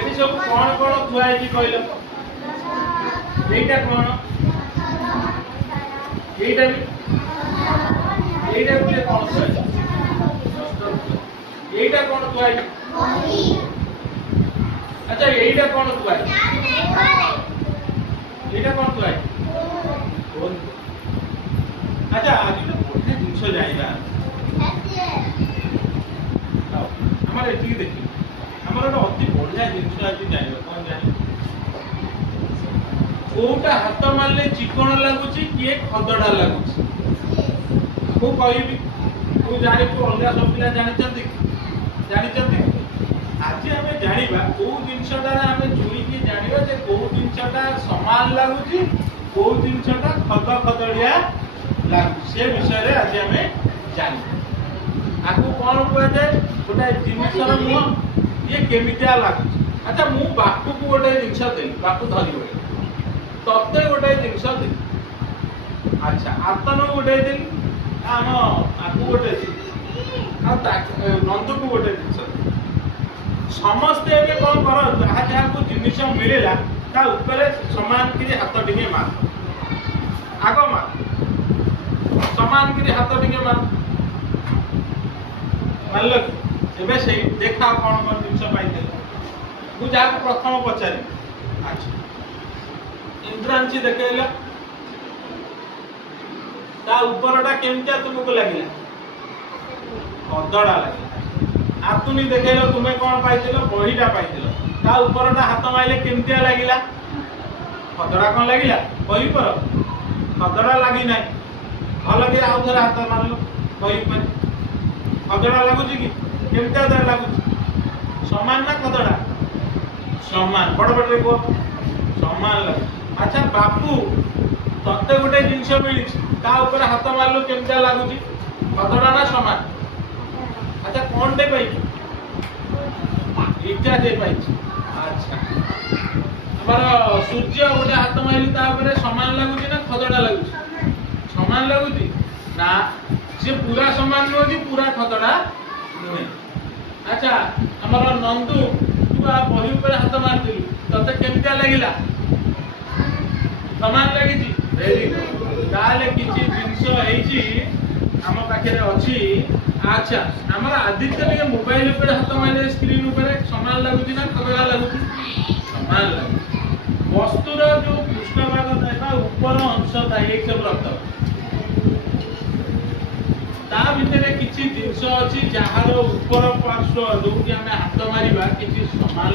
एठी सब कोन कोन थुआई छी कहलो एटा कोन एटा भी एटा भी कोन थुआई एटा कोन थुआई अच्छा एटा कोन थुआई एटा कोन थुआई अच्छा आज तो बढ़िया जिनस जाइबा हमारे एठी देखि हमारे अति बढ़िया जिनस आज जाइबा कोन जानि कोटा हाथ मारले चिकन लागुची किए खदड़ा लागुची को कहबी को जानि को अलगा सब पिला जानि चंदी आज हमें जानिबा को जिनसटा हमें जुई की जानिबा जे को जिनसटा समान लागुची को जिनसटा खदड़िया लागु से विषय रे आज हमें जानि आकु कोन कहै जे गोटा जिनसर मुह ये केमितिया लागु अच्छा मु बापू को गोटे जिनस देली बापू धरी गए तत्ते गोटे जिनस देली अच्छा आतन गोटे देली आम आकु गोटे आ नंदू को गोटे जिनस समस्ते एबे कोन कर जहा जहा को जिनिस मिलेला ता ऊपर समान के हाथ टिके मार आगो मार समान के हाथ टिके मार मानल एबे से देखा कोन कोन जिनिस पाइते मु जा प्रथम पचारि अच्छा इंद्रांशी देखैला ता ऊपरटा केमतिया तुमको लागिला खदड़ा लागिला आतुनी देखैलो तुमे कोन पाइतिलो बहिटा पाइतिलो ता ऊपरटा हाथ माइले केमतिया लागिला खदड़ा कोन लागिला बहि पर खदड़ा लागि नै भल के आउ थरा हाथ मारलो बहि पर खदड़ा लागुची कि केमतिया दर लागुची समान ना खदड़ा समान बड़ बड़ को समान लागे अच्छा बापू तत्ते गोटे जिनस मिली ता ऊपर हाथ मारलो केमतिया लागुची खदड़ा ना समान अच्छा कौन दे पाई इटा दे पाई अच्छा हमारा सूर्य गोटे हाथ माइली ता ऊपर समान लागुची ना खदड़ा लागुची समान लागुची ना से पूरा समान नो कि पूरा खदड़ा नुहे अच्छा हमारा नंदू तू आ बही ऊपर हाथ मारतिलु तते केमतिया लागिला समान लागिची वेरी गुड ताले किछि जिंस हेची हम पाखे अछि अच्छा हमारा आदित्य के मोबाइल ऊपर हाथ मारे स्क्रीन ऊपर समान लागुची ना खदड़ा लागुची समान लागुची वस्तुर जो पृष्ठभाग था ऊपर अंश था एक सब रक्त ता भितर किछि जिंस अछि जहार ऊपर पार्श्व जो कि हमें हाथ मारिबा किछि समान